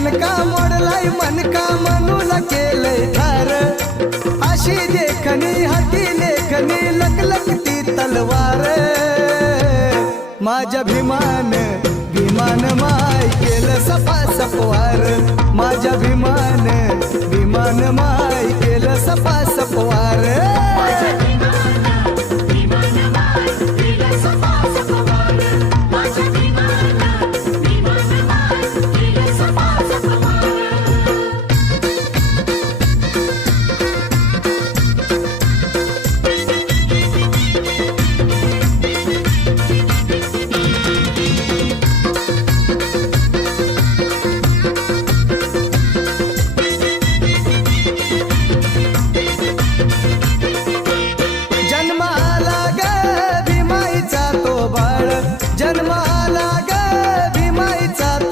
ठणका मोडलाय मनका म्हणून केलंय ठार अशी देखणी हाती लेखनी लकलकती तलवार माझ्या भीमान भीमान माय केलं सपा सपवार माझ्या भीमान